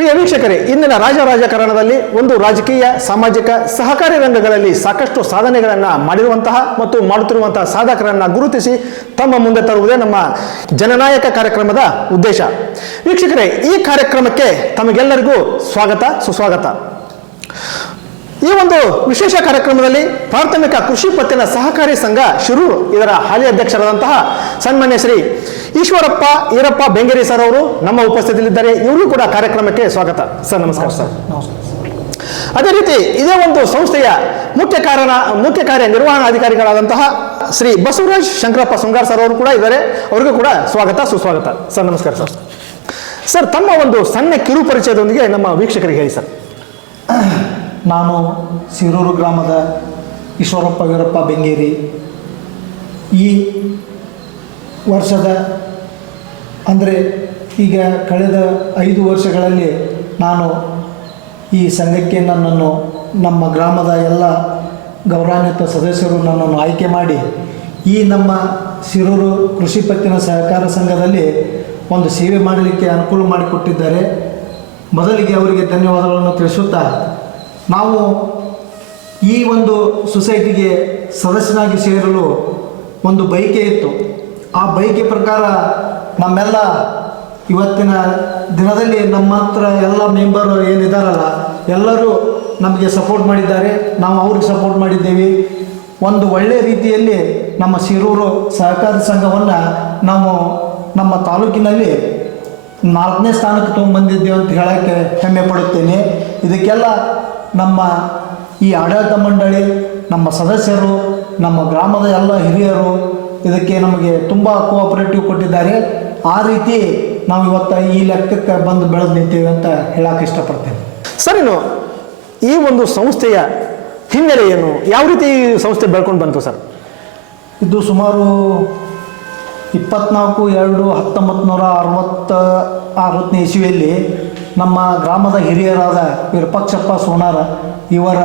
ಪ್ರಿಯ ವೀಕ್ಷಕರೇ, ಇಂದಿನ ರಾಜಕಾರಣದಲ್ಲಿ ಒಂದು ರಾಜಕೀಯ, ಸಾಮಾಜಿಕ, ಸಹಕಾರಿ ರಂಗಗಳಲ್ಲಿ ಸಾಕಷ್ಟು ಸಾಧನೆಗಳನ್ನು ಮಾಡಿರುವಂತಹ ಮತ್ತು ಮಾಡುತ್ತಿರುವಂತಹ ಸಾಧಕರನ್ನು ಗುರುತಿಸಿ ತಮ್ಮ ಮುಂದೆ ತರುವುದೇ ನಮ್ಮ ಜನನಾಯಕ ಕಾರ್ಯಕ್ರಮದ ಉದ್ದೇಶ. ವೀಕ್ಷಕರೇ, ಈ ಕಾರ್ಯಕ್ರಮಕ್ಕೆ ತಮಗೆಲ್ಲರಿಗೂ ಸ್ವಾಗತ, ಸುಸ್ವಾಗತ. ಈ ಒಂದು ವಿಶೇಷ ಕಾರ್ಯಕ್ರಮದಲ್ಲಿ ಪ್ರಾಥಮಿಕ ಕೃಷಿ ಪತ್ತಿನ ಸಹಕಾರಿ ಸಂಘ ಶಿರೂರು ಇದರ ಹಾಲಿ ಅಧ್ಯಕ್ಷರಾದಂತಹ ಸನ್ಮಾನ್ಯ ಶ್ರೀ ಈಶ್ವರಪ್ಪ ಈರಪ್ಪ ಬೆಂಗೇರಿ ಸರ್ ಅವರು ನಮ್ಮ ಉಪಸ್ಥಿತಿಯಲ್ಲಿದ್ದಾರೆ. ಇವರು ಕೂಡ ಕಾರ್ಯಕ್ರಮಕ್ಕೆ ಸ್ವಾಗತ ಸರ್. ನಮಸ್ಕಾರ ಸರ್. ಅದೇ ರೀತಿ ಇದೇ ಒಂದು ಸಂಸ್ಥೆಯ ಮುಖ್ಯ ಕಾರ್ಯನಿರ್ವಹಣಾಧಿಕಾರಿಗಳಾದಂತಹ ಶ್ರೀ ಬಸವರಾಜ್ ಶಂಕರಪ್ಪ ಸುಂಗಾರ್ ಸರ್ ಅವರು ಕೂಡ ಇದ್ದಾರೆ. ಅವರಿಗೂ ಕೂಡ ಸ್ವಾಗತ, ಸುಸ್ವಾಗತ ಸರ್. ನಮಸ್ಕಾರ ಸರ್. ಸರ್, ತಮ್ಮ ಒಂದು ಸಣ್ಣ ಕಿರು ಪರಿಚಯದೊಂದಿಗೆ ನಮ್ಮ ವೀಕ್ಷಕರಿಗೆ ಹೇಳಿ ಸರ್. ನಾನು ಶಿರೂರು ಗ್ರಾಮದ ಈಶ್ವರಪ್ಪ ವೀರಪ್ಪ ಬೆಂಗೇರಿ. ಈ ವರ್ಷದ ಅಂದರೆ ಈಗ ಕಳೆದ 5 ವರ್ಷಗಳಲ್ಲಿ ನಾನು ಈ ಸಂಘಕ್ಕೆ ನನ್ನನ್ನು ನಮ್ಮ ಗ್ರಾಮದ ಎಲ್ಲ ಗೌರವಾನ್ವಿತ ಸದಸ್ಯರು ನನ್ನನ್ನು ಆಯ್ಕೆ ಮಾಡಿ ಈ ನಮ್ಮ ಶಿರೂರು ಕೃಷಿ ಪತ್ತಿನ ಸಹಕಾರ ಸಂಘದಲ್ಲಿ ಒಂದು ಸೇವೆ ಮಾಡಲಿಕ್ಕೆ ಅನುಕೂಲ ಮಾಡಿಕೊಟ್ಟಿದ್ದಾರೆ. ಮೊದಲಿಗೆ ಅವರಿಗೆ ಧನ್ಯವಾದಗಳನ್ನು ತಿಳಿಸುತ್ತಾ, ನಾವು ಈ ಒಂದು ಸೊಸೈಟಿಗೆ ಸದಸ್ಯನಾಗಿ ಸೇರಲು ಒಂದು ಬಯಕೆ ಇತ್ತು. ಆ ಬಯಕೆ ಪ್ರಕಾರ ನಮ್ಮೆಲ್ಲ ಇವತ್ತಿನ ದಿನದಲ್ಲಿ ನಮ್ಮ ಹತ್ರ ಎಲ್ಲ ಮೆಂಬರು ಏನಿದ್ದಾರಲ್ಲ ಎಲ್ಲರೂ ನಮಗೆ ಸಪೋರ್ಟ್ ಮಾಡಿದ್ದಾರೆ, ನಾವು ಅವ್ರಿಗೆ ಸಪೋರ್ಟ್ ಮಾಡಿದ್ದೇವೆ. ಒಂದು ಒಳ್ಳೆಯ ರೀತಿಯಲ್ಲಿ ನಮ್ಮ ಶಿರೂರು ಸಹಕಾರಿ ಸಂಘವನ್ನು ನಾವು ನಮ್ಮ ತಾಲೂಕಿನಲ್ಲಿ 4ನೇ ಸ್ಥಾನಕ್ಕೆ ತೊಗೊಂಡ್ಬಂದಿದ್ದೇವೆ ಅಂತ ಹೇಳೋಕ್ಕೆ ಹೆಮ್ಮೆ ಪಡುತ್ತೇನೆ. ಇದಕ್ಕೆಲ್ಲ ನಮ್ಮ ಈ ಆಡಳಿತ ಮಂಡಳಿ, ನಮ್ಮ ಸದಸ್ಯರು, ನಮ್ಮ ಗ್ರಾಮದ ಎಲ್ಲ ಹಿರಿಯರು ಇದಕ್ಕೆ ನಮಗೆ ತುಂಬ ಕೋಆಪರೇಟಿವ್ ಕೊಟ್ಟಿದ್ದಾರೆ. ಆ ರೀತಿ ನಾವು ಇವತ್ತು ಈ ಲೆಕ್ಕಕ್ಕೆ ಬಂದು ಬೆಳೆದು ನಿಂತೇವೆ ಅಂತ ಹೇಳಕ್ಕೆ ಇಷ್ಟಪಡ್ತೇನೆ. ಸರ್, ಇನ್ನು ಈ ಒಂದು ಸಂಸ್ಥೆಯ ಹಿನ್ನೆಲೆ ಏನು, ಯಾವ ರೀತಿ ಈ ಸಂಸ್ಥೆ ಬೆಳ್ಕೊಂಡು ಬಂತು ಸರ್? ಇದು ಸುಮಾರು 24/2/1966ನೇ ಇಸವಿಯಲ್ಲಿ ನಮ್ಮ ಗ್ರಾಮದ ಹಿರಿಯರಾದ ವಿರೂಪಾಕ್ಷಪ್ಪ ಸೋನಾರ ಇವರ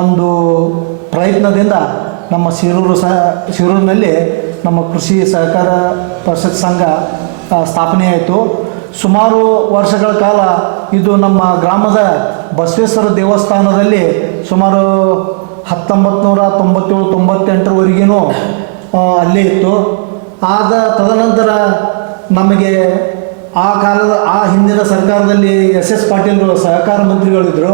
ಒಂದು ಪ್ರಯತ್ನದಿಂದ ನಮ್ಮ ಶಿರೂರಿನಲ್ಲಿ ನಮ್ಮ ಕೃಷಿ ಸಹಕಾರ ಪರಿಷತ್ ಸಂಘ ಸ್ಥಾಪನೆಯಾಯಿತು. ಸುಮಾರು ವರ್ಷಗಳ ಕಾಲ ಇದು ನಮ್ಮ ಗ್ರಾಮದ ಬಸವೇಶ್ವರ ದೇವಸ್ಥಾನದಲ್ಲಿ ಸುಮಾರು 1997-98ವರೆಗೂ ಅಲ್ಲೇ ಇತ್ತು. ತದನಂತರ ನಮಗೆ ಆ ಹಿಂದಿನ ಸರ್ಕಾರದಲ್ಲಿ SS ಪಾಟೀಲರು ಸಹಕಾರ ಮಂತ್ರಿಗಳಿದ್ದರು.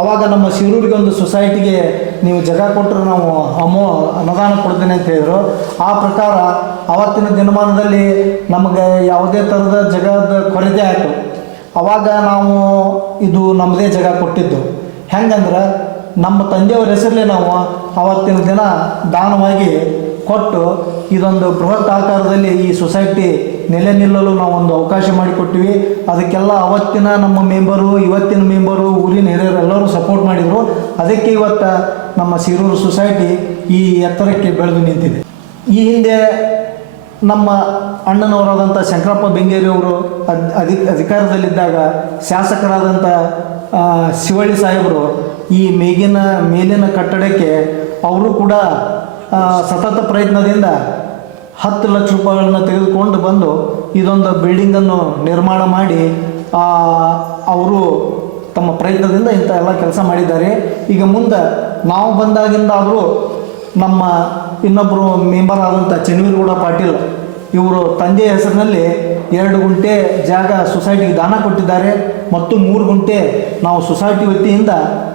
ಆವಾಗ ನಮ್ಮ ಶಿರೂರಿಗೆ ಒಂದು ಸೊಸೈಟಿಗೆ ನೀವು ಜಾಗ ಕೊಟ್ಟರೆ ನಾವು ಅನುದಾನ ಕೊಡ್ತೇನೆ ಅಂತ ಹೇಳಿದರು. ಆ ಪ್ರಕಾರ ಆವತ್ತಿನ ದಿನಮಾನದಲ್ಲಿ ನಮಗೆ ಯಾವುದೇ ಥರದ ಜಾಗದ ಕೊರತೆ ಆಯಿತು. ಆವಾಗ ನಾವು ಇದು ನಮ್ಮದೇ ಜಾಗ ಕೊಟ್ಟಿದ್ದು. ಹೆಂಗಂದ್ರೆ ನಮ್ಮ ತಂದೆಯವರ ಹೆಸರಲ್ಲೇ ನಾವು ಆವತ್ತಿನ ದಿನ ದಾನವಾಗಿ ಕೊಟ್ಟು ಇದೊಂದು ಬೃಹತ್ ಆಕಾರದಲ್ಲಿ ಈ ಸೊಸೈಟಿ ನೆಲೆ ನಿಲ್ಲಲು ನಾವು ಒಂದು ಅವಕಾಶ ಮಾಡಿಕೊಟ್ಟಿವಿ. ಅದಕ್ಕೆಲ್ಲ ಅವತ್ತಿನ ನಮ್ಮ ಮೆಂಬರು, ಇವತ್ತಿನ ಮೆಂಬರು, ಊರಿನ ಹಿರಿಯರು ಎಲ್ಲರೂ ಸಪೋರ್ಟ್ ಮಾಡಿದರು. ಅದಕ್ಕೆ ಇವತ್ತು ನಮ್ಮ ಶಿರೂರು ಸೊಸೈಟಿ ಈ ಎತ್ತರಕ್ಕೆ ಬೆಳೆದು ನಿಂತಿದೆ. ಈ ಹಿಂದೆ ನಮ್ಮ ಅಣ್ಣನವರಾದಂಥ ಶಂಕರಪ್ಪ ಬೆಂಗೇರಿ ಅವರು ಅಧಿಕಾರದಲ್ಲಿದ್ದಾಗ ಶಾಸಕರಾದಂಥ ಶಿವಳ್ಳಿ ಸಾಹೇಬರು ಈ ಮೇಲಿನ ಕಟ್ಟಡಕ್ಕೆ ಅವರು ಕೂಡ ಸತತ ಪ್ರಯತ್ನದಿಂದ 10 ಲಕ್ಷ ರೂಪಾಯಿಗಳನ್ನ ತೆಗೆದುಕೊಂಡು ಬಂದು ಇದೊಂದು ಬಿಲ್ಡಿಂಗನ್ನು ನಿರ್ಮಾಣ ಮಾಡಿ ಅವರು ತಮ್ಮ ಪ್ರಯತ್ನದಿಂದ ಇಂಥ ಎಲ್ಲ ಕೆಲಸ ಮಾಡಿದ್ದಾರೆ. ಈಗ ಮುಂದೆ ನಾವು ಬಂದಾಗಿಂದಾದರೂ ನಮ್ಮ ಇನ್ನೊಬ್ಬರು ಮೆಂಬರ್ ಆದಂಥ ಚನ್ನವೀರಗೌಡ ಪಾಟೀಲ್ ಇವರು ತಂದೆಯ ಹೆಸರಿನಲ್ಲಿ 2 ಗುಂಟೆ ಜಾಗ ಸೊಸೈಟಿಗೆ ದಾನ ಕೊಟ್ಟಿದ್ದಾರೆ ಮತ್ತು 3 ಗುಂಟೆ ನಾವು ಸೊಸೈಟಿ ವತಿಯಿಂದ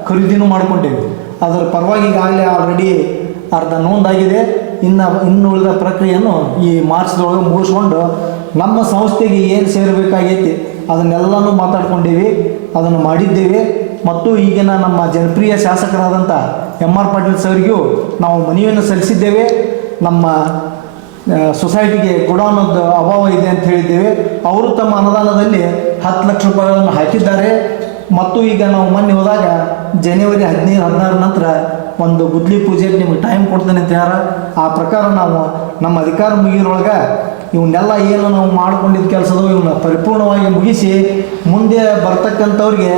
ಖರೀದಿನೂ ಮಾಡಿಕೊಂಡೇವೆ. ಅದರ ಪರವಾಗಿ ಈಗಾಗಲೇ ಆಲ್ರೆಡಿ ಅರ್ಧ ನೋಂದಾಗಿದೆ. ಇನ್ನು ಉಳಿದ ಪ್ರಕ್ರಿಯೆಯನ್ನು ಈ ಮಾರ್ಚ್ದೊಳಗೆ ಮುಗಿಸ್ಕೊಂಡು ನಮ್ಮ ಸಂಸ್ಥೆಗೆ ಏನು ಸೇರಬೇಕಾಗೈತಿ ಅದನ್ನೆಲ್ಲನೂ ಮಾತಾಡ್ಕೊಂಡೇವಿ, ಅದನ್ನು ಮಾಡಿದ್ದೇವೆ. ಮತ್ತು ಈಗಿನ ನಮ್ಮ ಜನಪ್ರಿಯ ಶಾಸಕರಾದಂಥ MR ಪಾಟೀಲ್ ಸರ್ಗೂ ನಾವು ಮನವಿಯನ್ನು ಸಲ್ಲಿಸಿದ್ದೇವೆ. ನಮ್ಮ ಸೊಸೈಟಿಗೆ ಗುಡಾನದ ಅಭಾವ ಇದೆ ಅಂತ ಹೇಳಿದ್ದೇವೆ. ಅವರು ತಮ್ಮ ಅನುದಾನದಲ್ಲಿ 10 ಲಕ್ಷ ರೂಪಾಯಿಗಳನ್ನು ಹಾಕಿದ್ದಾರೆ. ಮತ್ತು ಈಗ ನಾವು ಮೊನ್ನೆ ಹೋದಾಗ ಜನವರಿ 15-16 ನಂತರ ಒಂದು ಗುದ್ಲಿ ಪೂಜೆಗೆ ನಿಮಗೆ ಟೈಮ್ ಕೊಡ್ತೇನೆ ಅಂತ ಹೇಳ್ಯಾರ. ಆ ಪ್ರಕಾರ ನಾವು ನಮ್ಮ ಅಧಿಕಾರ ಮುಗಿಯೋರೊಳಗೆ ಇವನ್ನೆಲ್ಲ ಏನು ನಾವು ಮಾಡ್ಕೊಂಡಿದ್ದ ಕೆಲಸದವು ಇವನ್ನ ಪರಿಪೂರ್ಣವಾಗಿ ಮುಗಿಸಿ ಮುಂದೆ ಬರ್ತಕ್ಕಂಥವ್ರಿಗೆ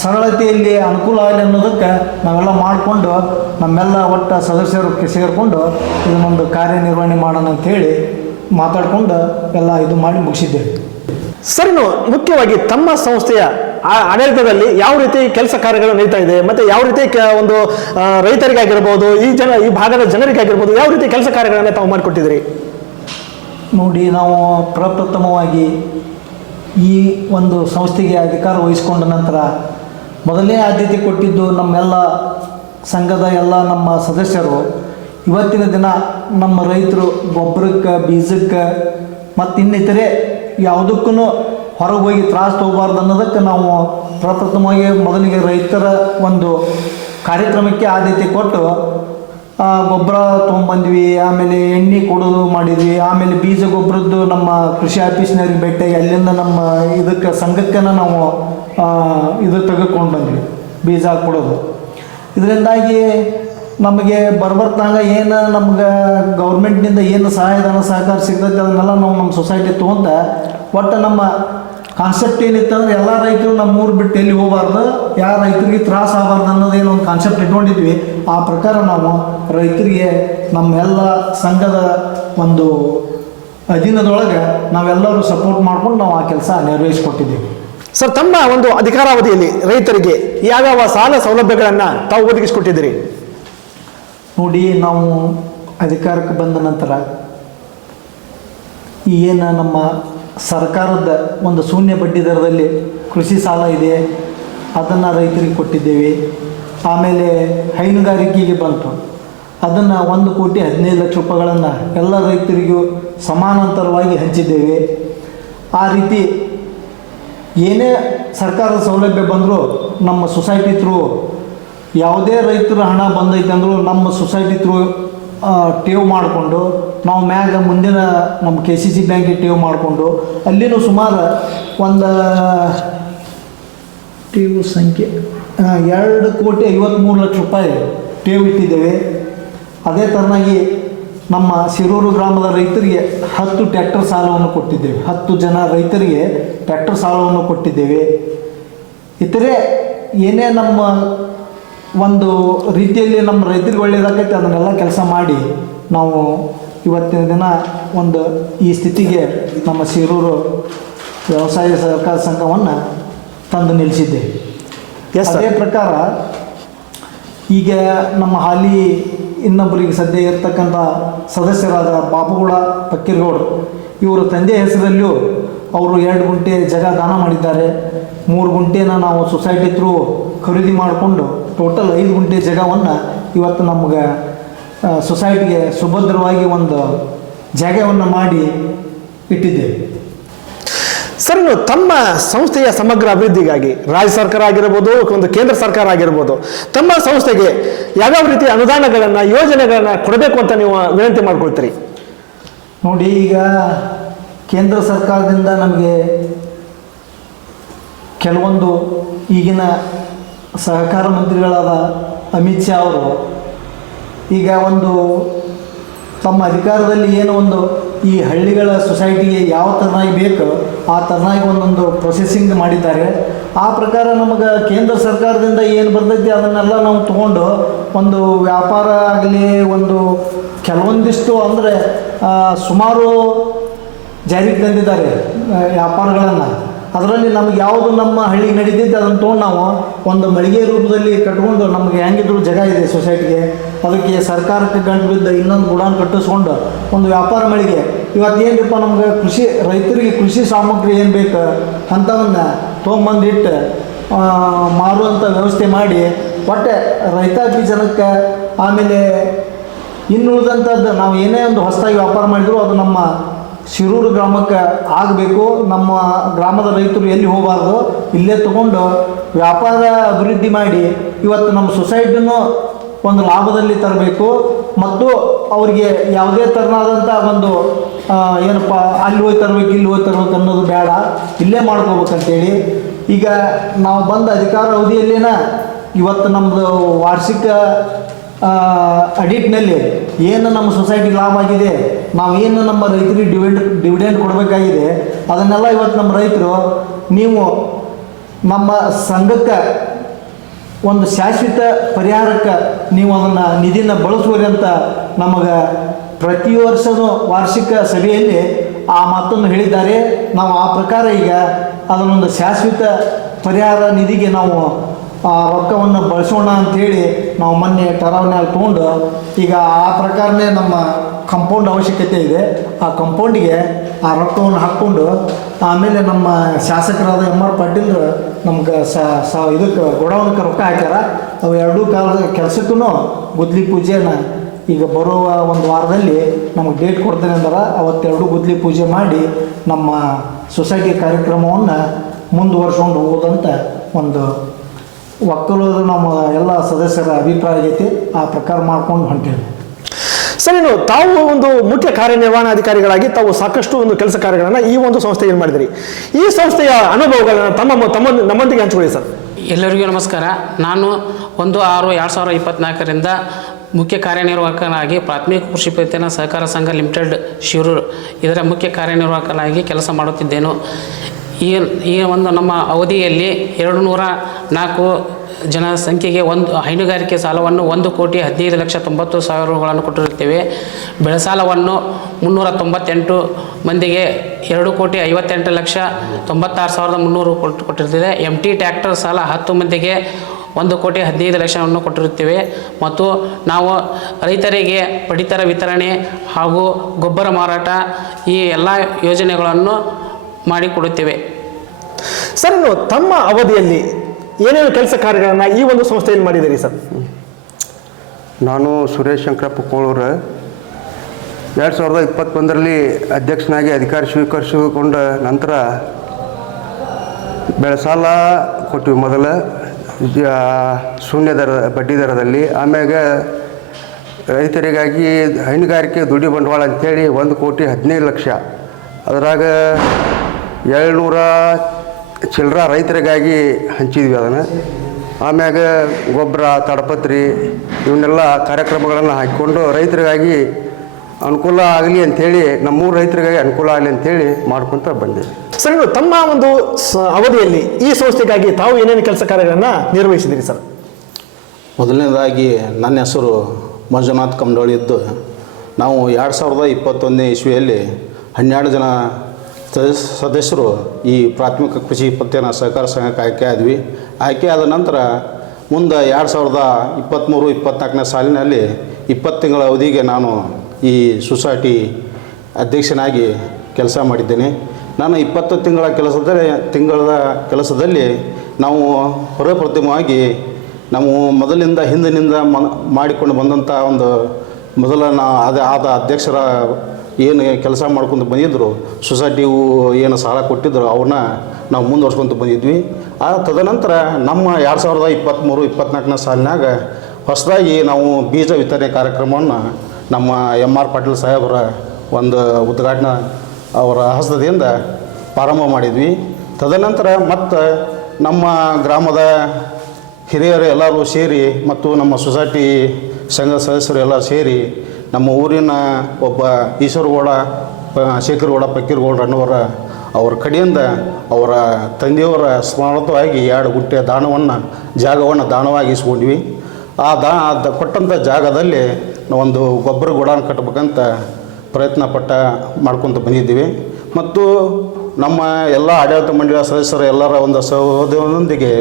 ಸರಳತೆಯಲ್ಲಿ ಅನುಕೂಲ ಆಗಲಿ ಅನ್ನೋದಕ್ಕೆ ನಾವೆಲ್ಲ ಮಾಡಿಕೊಂಡು ನಮ್ಮೆಲ್ಲ ಒಟ್ಟು ಸದಸ್ಯರು ಸೇರಿಕೊಂಡು ಇದನ್ನೊಂದು ಕಾರ್ಯನಿರ್ವಹಣೆ ಮಾಡೋಣ ಅಂಥೇಳಿ ಮಾತಾಡಿಕೊಂಡು ಎಲ್ಲ ಇದು ಮಾಡಿ ಮುಗಿಸಿದ್ದೇವೆ. ಸರ್, ಇನ್ನು ಮುಖ್ಯವಾಗಿ ತಮ್ಮ ಸಂಸ್ಥೆಯ ಆಡಳಿತದಲ್ಲಿ ಯಾವ ರೀತಿ ಕೆಲಸ ಕಾರ್ಯಗಳು ನಡೀತಾ ಇದೆ, ಮತ್ತೆ ಯಾವ ರೀತಿ ಒಂದು ರೈತರಿಗಾಗಿರ್ಬೋದು, ಈ ಭಾಗದ ಜನರಿಗಾಗಿರ್ಬೋದು, ಯಾವ ರೀತಿ ಕೆಲಸ ಕಾರ್ಯಗಳನ್ನು ತಾವು ಮಾಡಿಕೊಟ್ಟಿದ್ದೀರಿ? ನೋಡಿ, ನಾವು ಪ್ರಪ್ರಥಮವಾಗಿ ಈ ಒಂದು ಸಂಸ್ಥೆಗೆ ಅಧಿಕಾರ ವಹಿಸಿಕೊಂಡ ನಂತರ ಮೊದಲನೇ ಆದ್ಯತೆ ಕೊಟ್ಟಿದ್ದು ನಮ್ಮೆಲ್ಲ ಸಂಘದ ಎಲ್ಲ ನಮ್ಮ ಸದಸ್ಯರು. ಇವತ್ತಿನ ದಿನ ನಮ್ಮ ರೈತರು ಗೊಬ್ಬರಕ್ಕೆ, ಬೀಜಕ್ಕೆ ಮತ್ತು ಇನ್ನಿತರೆ ಯಾವುದಕ್ಕೂ ಹೊರಗೆ ಹೋಗಿ ತ್ರಾಸು ತಗೋಬಾರ್ದು ಅನ್ನೋದಕ್ಕೆ ನಾವು ಪ್ರಪ್ರಥಮವಾಗಿ ಮೊದಲಿಗೆ ರೈತರ ಒಂದು ಕಾರ್ಯಕ್ರಮಕ್ಕೆ ಆದ್ಯತೆ ಕೊಟ್ಟು ಗೊಬ್ಬರ ತೊಗೊಂಬಂದ್ವಿ. ಆಮೇಲೆ ಎಣ್ಣೆ ಕೊಡೋದು ಮಾಡಿದ್ವಿ. ಆಮೇಲೆ ಬೀಜ ಗೊಬ್ಬರದ್ದು ನಮ್ಮ ಕೃಷಿ ಆಫೀಸ್ನವ್ರಿಗೆ ಭೇಟಿಯಾಗಿ ಅಲ್ಲಿಂದ ನಮ್ಮ ಇದಕ್ಕೆ ಸಂಘಕ್ಕೆ ನಾವು ಇದು ತೆಗೆದುಕೊಂಡು ಬಂದ್ವಿ, ಬೀಜ ಕೊಡೋದು. ಇದರಿಂದಾಗಿ ನಮಗೆ ಬರ್ಬರ್ತಾಗ ಏನು ನಮ್ಗೆ ಗೌರ್ಮೆಂಟ್ನಿಂದ ಏನು ಸಹಾಯಧನ ಸಹಕಾರ ಸಿಗ್ತೈತೆ ಅದನ್ನೆಲ್ಲ ನಾವು ನಮ್ಮ ಸೊಸೈಟಿ ತೊಗೊಂತ ಒಟ್ಟು ನಮ್ಮ ಕಾನ್ಸೆಪ್ಟ್ ಏನಿತ್ತು ಅಂದರೆ ಎಲ್ಲ ರೈತರು ನಮ್ಮ ಊರು ಬಿಟ್ಟು ಎಲ್ಲಿ ಹೋಗಬಾರ್ದು, ಯಾರು ರೈತರಿಗೆ ತ್ರಾಸ ಆಗಬಾರ್ದು ಅನ್ನೋದೇನು ಒಂದು ಕಾನ್ಸೆಪ್ಟ್ ಇಟ್ಕೊಂಡಿದ್ವಿ. ಆ ಪ್ರಕಾರ ನಾವು ರೈತರಿಗೆ ನಮ್ಮೆಲ್ಲ ಸಂಘದ ಒಂದು ಅಧೀನದೊಳಗೆ ನಾವೆಲ್ಲರೂ ಸಪೋರ್ಟ್ ಮಾಡ್ಕೊಂಡು ನಾವು ಆ ಕೆಲಸ ನಿರ್ವಹಿಸ್ಕೊಟ್ಟಿದ್ದೀವಿ. ಸರ್, ತಮ್ಮ ಒಂದು ಅಧಿಕಾರಾವಧಿಯಲ್ಲಿ ರೈತರಿಗೆ ಯಾವ್ಯಾವ ಸಾಲ ಸೌಲಭ್ಯಗಳನ್ನು ತಾವು ಒದಗಿಸಿಕೊಟ್ಟಿದ್ದೀರಿ? ನೋಡಿ, ನಾವು ಅಧಿಕಾರಕ್ಕೆ ಬಂದ ನಂತರ ಏನು ನಮ್ಮ ಸರ್ಕಾರದ ಒಂದು ಶೂನ್ಯ ಬಡ್ಡಿ ದರದಲ್ಲಿ ಕೃಷಿ ಸಾಲ ಇದೆ, ಅದನ್ನು ರೈತರಿಗೆ ಕೊಟ್ಟಿದ್ದೇವೆ. ಆಮೇಲೆ ಹೈನುಗಾರಿಕೆಗೆ ಬಂತು, ಅದನ್ನು 1,15,00,000 ರೂಪಾಯಿಗಳನ್ನು ಎಲ್ಲ ರೈತರಿಗೂ ಸಮಾನಾಂತರವಾಗಿ ಹಂಚಿದ್ದೇವೆ. ಆ ರೀತಿ ಏನೇ ಸರ್ಕಾರದ ಸೌಲಭ್ಯ ಬಂದರೂ ನಮ್ಮ ಸೊಸೈಟಿ ಥ್ರೂ ಯಾವುದೇ ರೈತರ ಹಣ ಬಂದೈತೆ ಅಂದರೂ ನಮ್ಮ ಸೊಸೈಟಿ ಥ್ರೂ ಟೇವ್ ಮಾಡಿಕೊಂಡು ನಾವು ಮ್ಯಾಗ ಮುಂದಿನ ನಮ್ಮ KCC ಬ್ಯಾಂಕಿಗೆ ಟೇವ್ ಮಾಡಿಕೊಂಡು ಅಲ್ಲಿನೂ ಸುಮಾರು ಒಂದು ಟೇವ್ ಸಂಖ್ಯೆ 2,53,00,000 ರೂಪಾಯಿ ಟೇವ್ ಇಟ್ಟಿದ್ದೇವೆ. ಅದೇ ಥರನಾಗಿ ನಮ್ಮ ಶಿರೂರು ಗ್ರಾಮದ ರೈತರಿಗೆ 10 ಟ್ರ್ಯಾಕ್ಟರ್ ಸಾಲವನ್ನು ಕೊಟ್ಟಿದ್ದೇವೆ. 10 ಜನ ರೈತರಿಗೆ ಟ್ರ್ಯಾಕ್ಟರ್ ಸಾಲವನ್ನು ಕೊಟ್ಟಿದ್ದೇವೆ. ಇತರೆ ಏನೇ ನಮ್ಮ ಒಂದು ರೀತಿಯಲ್ಲಿ ನಮ್ಮ ರೈತರಿಗೆ ಒಳ್ಳೆಯದಾಗೈತೆ ಅದನ್ನೆಲ್ಲ ಕೆಲಸ ಮಾಡಿ ನಾವು ಇವತ್ತಿನ ದಿನ ಒಂದು ಈ ಸ್ಥಿತಿಗೆ ನಮ್ಮ ಶಿರೂರು ವ್ಯವಸಾಯ ಸಹಕಾರ ಸಂಘವನ್ನು ತಂದು ನಿಲ್ಲಿಸಿದ್ದೇವೆ. ಅದೇ ಪ್ರಕಾರ ಈಗ ನಮ್ಮ ಹಾಲಿ ಇನ್ನೊಬ್ಬರಿಗೆ ಸದ್ಯ ಇರ್ತಕ್ಕಂಥ ಸದಸ್ಯರಾದ ಬಾಬುಗೌಡ ಪಕ್ಕೀರ್ಗೌಡರು, ಇವರ ತಂದೆ ಹೆಸರಲ್ಲಿಯೂ ಅವರು 2 ಗುಂಟೆ ಜಾಗ ದಾನ ಮಾಡಿದ್ದಾರೆ. 3 ಗುಂಟೆನ ನಾವು ಸೊಸೈಟಿ ಥ್ರೂ ಖರೀದಿ ಮಾಡಿಕೊಂಡು ಟೋಟಲ್ 5 ಗುಂಟೆ ಜಾಗವನ್ನು ಇವತ್ತು ನಮಗೆ ಸೊಸೈಟಿಗೆ ಸುಭದ್ರವಾಗಿ ಒಂದು ಜಾಗವನ್ನು ಮಾಡಿ ಇಟ್ಟಿದ್ದೇವೆ. ಸರ್, ಇನ್ನು ತಮ್ಮ ಸಂಸ್ಥೆಯ ಸಮಗ್ರ ಅಭಿವೃದ್ಧಿಗಾಗಿ ರಾಜ್ಯ ಸರ್ಕಾರ ಆಗಿರ್ಬೋದು, ಒಂದು ಕೇಂದ್ರ ಸರ್ಕಾರ ಆಗಿರ್ಬೋದು, ತಮ್ಮ ಸಂಸ್ಥೆಗೆ ಯಾವ್ಯಾವ ರೀತಿಯ ಅನುದಾನಗಳನ್ನು, ಯೋಜನೆಗಳನ್ನು ಕೊಡಬೇಕು ಅಂತ ನೀವು ವಿನಂತಿ ಮಾಡ್ಕೊಳ್ತೀರಿ? ನೋಡಿ, ಈಗ ಕೇಂದ್ರ ಸರ್ಕಾರದಿಂದ ನಮಗೆ ಕೆಲವೊಂದು ಈಗಿನ ಸಹಕಾರ ಮಂತ್ರಿಗಳಾದ ಅಮಿತ್ ಶಾ ಅವರು ಈಗ ಒಂದು ತಮ್ಮ ಅಧಿಕಾರದಲ್ಲಿ ಏನೋ ಒಂದು ಈ ಹಳ್ಳಿಗಳ ಸೊಸೈಟಿಗೆ ಯಾವ ಥರನಾಗಿ ಬೇಕು ಆ ಥರನಾಗಿ ಒಂದೊಂದು ಪ್ರೊಸೆಸಿಂಗ್ ಮಾಡಿದ್ದಾರೆ. ಆ ಪ್ರಕಾರ ನಮಗೆ ಕೇಂದ್ರ ಸರ್ಕಾರದಿಂದ ಏನು ಬರ್ತೈತಿ ಅದನ್ನೆಲ್ಲ ನಾವು ತೊಗೊಂಡು ಒಂದು ವ್ಯಾಪಾರ ಆಗಲಿ, ಒಂದು ಕೆಲವೊಂದಿಷ್ಟು ಅಂದರೆ ಸುಮಾರು ಜಾರಿಗೆ ತಂದಿದ್ದಾರೆ ವ್ಯಾಪಾರಗಳನ್ನು. ಅದರಲ್ಲಿ ನಮ್ಗೆ ಯಾವುದು ನಮ್ಮ ಹಳ್ಳಿಗೆ ನಡೀತೈತೆ ಅದನ್ನು ತೊಗೊಂಡು ನಾವು ಒಂದು ಮಳಿಗೆ ರೂಪದಲ್ಲಿ ಕಟ್ಕೊಂಡು ನಮಗೆ ಹೆಂಗಿದ್ರು ಜಾಗ ಇದೆ ಸೊಸೈಟಿಗೆ, ಅದಕ್ಕೆ ಸರ್ಕಾರಕ್ಕೆ ಗಂಟು ಬಿದ್ದ ಇನ್ನೊಂದು ಗುಡಾನ್ ಕಟ್ಟಿಸ್ಕೊಂಡು ಒಂದು ವ್ಯಾಪಾರ ಮಳಿಗೆ ಇವತ್ತೇನಪ್ಪ ನಮ್ಗೆ ರೈತರಿಗೆ ಕೃಷಿ ಸಾಮಗ್ರಿ ಏನು ಬೇಕು ಅಂಥವನ್ನು ತೊಗೊಂಬಂದಿಟ್ಟು ಮಾರುವಂಥ ವ್ಯವಸ್ಥೆ ಮಾಡಿ ಒಟ್ಟೆ ರೈತಾಪಿ ಜನಕ್ಕೆ. ಆಮೇಲೆ ಇನ್ನುಳಿದಂಥದ್ದು ನಾವು ಏನೇ ಒಂದು ಹೊಸದಾಗಿ ವ್ಯಾಪಾರ ಮಾಡಿದ್ರು ಅದು ನಮ್ಮ ಶಿರೂರು ಗ್ರಾಮಕ್ಕೆ ಆಗಬೇಕು. ನಮ್ಮ ಗ್ರಾಮದ ರೈತರು ಎಲ್ಲಿ ಹೋಗಬಾರ್ದು, ಇಲ್ಲೇ ತಗೊಂಡು ವ್ಯಾಪಾರ ಅಭಿವೃದ್ಧಿ ಮಾಡಿ ಇವತ್ತು ನಮ್ಮ ಸೊಸೈಟಿನೂ ಒಂದು ಲಾಭದಲ್ಲಿ ತರಬೇಕು. ಮತ್ತು ಅವರಿಗೆ ಯಾವುದೇ ಥರನಾದಂಥ ಒಂದು ಏನಪ್ಪ ಅಲ್ಲಿ ಹೋಗಿ ತರಬೇಕು ಇಲ್ಲಿ ಹೋಗಿ ತರಬೇಕು ಅನ್ನೋದು ಬೇಡ, ಇಲ್ಲೇ ಮಾಡ್ಕೋಬೇಕಂತೇಳಿ ಈಗ ನಾವು ಬಂದ ಅಧಿಕಾರ ಅವಧಿಯಲ್ಲೇನ ಇವತ್ತು ನಮ್ಮದು ವಾರ್ಷಿಕ ಅಡಿಟ್ನಲ್ಲಿ ಏನು ನಮ್ಮ ಸೊಸೈಟಿಗೆ ಲಾಭ ಆಗಿದೆ, ನಾವೇನು ನಮ್ಮ ರೈತರಿಗೆ ಡಿವಿಡೆಂಡ್ ಕೊಡಬೇಕಾಗಿದೆ ಅದನ್ನೆಲ್ಲ ಇವತ್ತು ನಮ್ಮ ರೈತರು ನೀವು ನಮ್ಮ ಸಂಘಕ್ಕೆ ಒಂದು ಶಾಶ್ವತ ಪರಿಹಾರಕ್ಕೆ ನೀವು ಅದನ್ನು ನಿಧಿನ ಬಳಸುವರಿ ಅಂತ ನಮಗೆ ಪ್ರತಿ ವರ್ಷದ ವಾರ್ಷಿಕ ಸಭೆಯಲ್ಲಿ ಆ ಮಾತನ್ನು ಹೇಳಿದ್ದಾರೆ. ನಾವು ಆ ಪ್ರಕಾರ ಈಗ ಅದನ್ನೊಂದು ಶಾಶ್ವತ ಪರಿಹಾರ ನಿಧಿಗೆ ನಾವು ಆ ರೊಕ್ಕವನ್ನು ಬಳಸೋಣ ಅಂಥೇಳಿ ನಾವು ಮೊನ್ನೆ ಟರಾವನ್ಯಾಗ ತೊಗೊಂಡು ಈಗ ಆ ಪ್ರಕಾರನೇ ನಮ್ಮ ಕಂಪೌಂಡ್ ಅವಶ್ಯಕತೆ ಇದೆ. ಆ ಕಂಪೌಂಡಿಗೆ ಆ ರೊಕ್ಕವನ್ನು ಹಾಕ್ಕೊಂಡು ಆಮೇಲೆ ನಮ್ಮ ಶಾಸಕರಾದ ಎಮ್ ಆರ್ ಪಾಟೀಲ್ರು ನಮ್ಗೆ ಇದಕ್ಕೆ ಗೋಡೌನ್ಗೆ ರೊಕ್ಕ ಹಾಕ್ಯಾರ. ಅವು ಎರಡೂ ಕೆಲಸಕ್ಕೂ ಗುದ್ಲಿ ಪೂಜೆನ ಈಗ ಬರುವ ಒಂದು ವಾರದಲ್ಲಿ ನಮಗೆ ಡೇಟ್ ಕೊಡ್ತೇನೆ ಅಂದ್ರೆ ಅವತ್ತೆರಡು ಗುದ್ಲಿ ಪೂಜೆ ಮಾಡಿ ನಮ್ಮ ಸೊಸೈಟಿ ಕಾರ್ಯಕ್ರಮವನ್ನು ಮುಂದುವರ್ಸ್ಕೊಂಡು ಹೋಗೋದಂತ ಒಂದು ಒಕ್ಕಲೂರು ನಮ್ಮ ಎಲ್ಲ ಸದಸ್ಯರ ಅಭಿಪ್ರಾಯ ಆಗೈತಿ. ಆ ಪ್ರಕಾರ ಮಾಡ್ಕೊಂಡು ಹೊಂಟೇವೆ. ಸರ್, ಇನ್ನು ತಾವು ಒಂದು ಮುಖ್ಯ ಕಾರ್ಯನಿರ್ವಹಣಾಧಿಕಾರಿಗಳಾಗಿ ತಾವು ಸಾಕಷ್ಟು ಒಂದು ಕೆಲಸ ಕಾರ್ಯಗಳನ್ನು ಈ ಒಂದು ಸಂಸ್ಥೆಯಲ್ಲಿ ಮಾಡಿದಿರಿ. ಈ ಸಂಸ್ಥೆಯ ಅನುಭವಗಳನ್ನು ನಮ್ಮೊಂದಿಗೆ ಹಂಚಿಕೊಳ್ಳಿ ಸರ್. ಎಲ್ಲರಿಗೂ ನಮಸ್ಕಾರ. ನಾನು 1/6/2024ರಿಂದ ಮುಖ್ಯ ಕಾರ್ಯನಿರ್ವಾಹಕನಾಗಿ ಪ್ರಾಥಮಿಕ ಕೃಷಿ ಪತ್ತಿನ ಸಹಕಾರ ಸಂಘ ಲಿಮಿಟೆಡ್ ಶಿರೂರು ಇದರ ಮುಖ್ಯ ಕಾರ್ಯನಿರ್ವಾಹಕನಾಗಿ ಕೆಲಸ ಮಾಡುತ್ತಿದ್ದೇನು. ಈ ಒಂದು ನಮ್ಮ ಅವಧಿಯಲ್ಲಿ 204 ಜನಸಂಖ್ಯೆಗೆ ಹೈನುಗಾರಿಕೆ ಸಾಲವನ್ನು 1,15,90,90,000 ಕೊಟ್ಟಿರುತ್ತೇವೆ. ಬೆಳೆ ಸಾಲವನ್ನು 398 ಮಂದಿಗೆ 2,58,96,300 ಕೊಟ್ಟಿರ್ತೇವೆ. MT ಟ್ರ್ಯಾಕ್ಟರ್ ಸಾಲ 10 ಮಂದಿಗೆ 1,15,00,000 ಕೊಟ್ಟಿರುತ್ತೇವೆ. ಮತ್ತು ನಾವು ರೈತರಿಗೆ ಪಡಿತರ ವಿತರಣೆ ಹಾಗೂ ಗೊಬ್ಬರ ಮಾರಾಟ ಈ ಎಲ್ಲ ಯೋಜನೆಗಳನ್ನು ಮಾಡಿಕೊಡುತ್ತೇವೆ. ಸರ್, ಇನ್ನು ತಮ್ಮ ಅವಧಿಯಲ್ಲಿ ಏನೇನು ಕೆಲಸ ಕಾರ್ಯಗಳನ್ನು ಈ ಒಂದು ಸಂಸ್ಥೆಯಲ್ಲಿ ಮಾಡಿದ್ದೀರಿ ಸರ್? ನಾನು ಸುರೇಶ್ ಶಂಕರಪ್ಪ ಕೋಳೂರು 2021ರಲ್ಲಿ ಅಧ್ಯಕ್ಷನಾಗಿ ಅಧಿಕಾರ ಸ್ವೀಕರಿಸಿಕೊಂಡ ನಂತರ ಬೆಳೆ ಸಾಲ ಕೊಟ್ಟಿವಿ. ಮೊದಲ ಶೂನ್ಯ ಬಡ್ಡಿ ದರದಲ್ಲಿ, ಆಮ್ಯಾಗ ರೈತರಿಗಾಗಿ ಹೈನುಗಾರಿಕೆ ದುಡಿ ಬಂಡವಾಳ ಅಂಥೇಳಿ 1,15,00,000 ಅದರಾಗ 700 ಚಿಲ್ಲರ ರೈತರಿಗಾಗಿ ಹಂಚಿದ್ವಿ ಅದನ್ನು. ಆಮ್ಯಾಗ ಗೊಬ್ಬರ, ತಡಪತ್ರಿ ಇವನ್ನೆಲ್ಲ ಕಾರ್ಯಕ್ರಮಗಳನ್ನು ಹಾಕಿಕೊಂಡು ರೈತರಿಗಾಗಿ ಅನುಕೂಲ ಆಗಲಿ ಅಂಥೇಳಿ, ನಮ್ಮೂರು ರೈತರಿಗಾಗಿ ಅನುಕೂಲ ಆಗಲಿ ಅಂಥೇಳಿ ಮಾಡ್ಕೊತ ಬಂದೆ. ಸರ್, ಇನ್ನು ತಮ್ಮ ಒಂದು ಅವಧಿಯಲ್ಲಿ ಈ ಸಂಸ್ಥೆಗಾಗಿ ತಾವು ಏನೇನು ಕೆಲಸ ಕಾರ್ಯಗಳನ್ನು ನಿರ್ವಹಿಸಿದಿರಿ ಸರ್? ಮೊದಲನೇದಾಗಿ ನನ್ನ ಹೆಸರು ಮಂಜುನಾಥ್ ಕಮಡೋಳಿ ಇದ್ದು, ನಾವು 2021ನೇ ಇಸ್ವಿಯಲ್ಲಿ 12 ಜನ ಸದಸ್ಯರು ಈ ಪ್ರಾಥಮಿಕ ಕೃಷಿ ಪತ್ತಿನ ಸಹಕಾರ ಸಂಘಕ್ಕೆ ಆಯ್ಕೆ ಆದ್ವಿ. ಆಯ್ಕೆ ಆದ ನಂತರ ಮುಂದೆ 2023-24ನೇ ಸಾಲಿನಲ್ಲಿ 20 ತಿಂಗಳ ಅವಧಿಗೆ ನಾನು ಈ ಸೊಸೈಟಿ ಅಧ್ಯಕ್ಷನಾಗಿ ಕೆಲಸ ಮಾಡಿದ್ದೇನೆ. ನಾನು 20 ತಿಂಗಳ ಕೆಲಸದಲ್ಲಿ ನಾವು ಹೊರಪ್ರಥಮವಾಗಿ ನಾವು ಹಿಂದಿನಿಂದ ಮಾಡಿಕೊಂಡು ಬಂದಂಥ ಒಂದು ಮೊದಲ ಆದ ಅಧ್ಯಕ್ಷರ ಏನು ಕೆಲಸ ಮಾಡ್ಕೊಂಡು ಬಂದಿದ್ದರು, ಸೊಸೈಟಿಗೂ ಏನು ಸಾಲ ಕೊಟ್ಟಿದ್ದರು ಅವನ್ನ ನಾವು ಮುಂದುವರ್ಸ್ಕೊತ ಬಂದಿದ್ವಿ. ತದನಂತರ ನಮ್ಮ 2023-24ನೇ ಸಾಲಿನಾಗ ಹೊಸದಾಗಿ ನಾವು ಬೀಜ ವಿತರಣೆ ಕಾರ್ಯಕ್ರಮವನ್ನು ನಮ್ಮ ಎಮ್ ಆರ್ ಪಾಟೀಲ್ ಸಾಹೇಬರ ಒಂದು ಉದ್ಘಾಟನಾ ಅವರ ಹಸ್ತದಿಂದ ಪ್ರಾರಂಭ ಮಾಡಿದ್ವಿ. ತದನಂತರ ಮತ್ತು ನಮ್ಮ ಗ್ರಾಮದ ಹಿರಿಯರು ಎಲ್ಲರೂ ಸೇರಿ ಮತ್ತು ನಮ್ಮ ಸೊಸೈಟಿ ಸಂಘ ಸದಸ್ಯರು ಎಲ್ಲ ಸೇರಿ ನಮ್ಮ ಊರಿನ ಒಬ್ಬ ಈಶ್ವರಗೌಡ, ಶೇಖರಗೌಡ, ಪಕ್ಕೀರಗೌಡ ಅನ್ನೋರ ಅವ್ರ ಕಡೆಯಿಂದ ಅವರ ತಂದೆಯವರ ಸ್ಮರಣಾರ್ಥವಾಗಿ 2 ಗುಂಟೆ ಜಾಗವನ್ನು ದಾನವಾಗಿ ಇಸ್ಕೊಂಡ್ವಿ. ಕೊಟ್ಟಂಥ ಜಾಗದಲ್ಲಿ ಒಂದು ಗೊಬ್ಬರ ಗೋಡಾನ್ ಕಟ್ಟಬೇಕಂತ ಪ್ರಯತ್ನ ಮಾಡ್ಕೊತ ಬಂದಿದ್ದೀವಿ. ಮತ್ತು ನಮ್ಮ ಎಲ್ಲ ಆಡಳಿತ ಮಂಡಳಿಯ ಸದಸ್ಯರು ಎಲ್ಲರ ಒಂದು ಸಹೋದರದೊಂದಿಗೆ